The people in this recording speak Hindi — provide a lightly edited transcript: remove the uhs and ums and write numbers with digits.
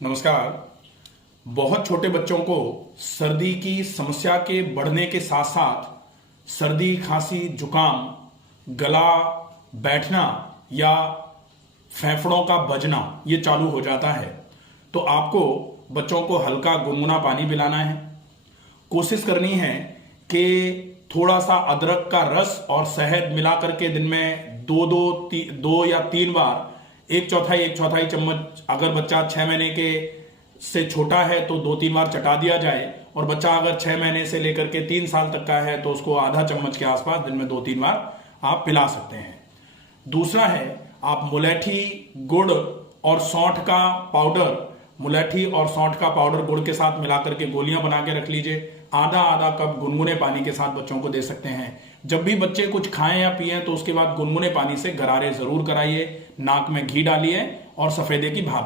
नमस्कार। बहुत छोटे बच्चों को सर्दी की समस्या के बढ़ने के साथ साथ सर्दी, खांसी, जुकाम, गला बैठना या फेफड़ों का बजना ये चालू हो जाता है। तो आपको बच्चों को हल्का गुनगुना पानी पिलाना है। कोशिश करनी है कि थोड़ा सा अदरक का रस और शहद मिला करके दिन में दो या तीन बार एक चौथाई चम्मच, अगर बच्चा 6 महीने के से छोटा है तो 2-3 बार चटा दिया जाए, और बच्चा अगर 6 महीने से लेकर के 3 साल तक का है तो उसको आधा चम्मच के आसपास दिन में 2-3 बार आप पिला सकते हैं। दूसरा है, आप गुड़ और सौंठ का पाउडर मुलेठी और सौंठ का पाउडर गुड़ के साथ मिलाकर के गोलियां बना के रख लीजिए। आधा आधा कप गुनगुने पानी के साथ बच्चों को दे सकते हैं। जब भी बच्चे कुछ खाएं या पिएं तो उसके बाद गुनगुने पानी से गरारे जरूर कराइए, नाक में घी डालिए और सफेदे की भाप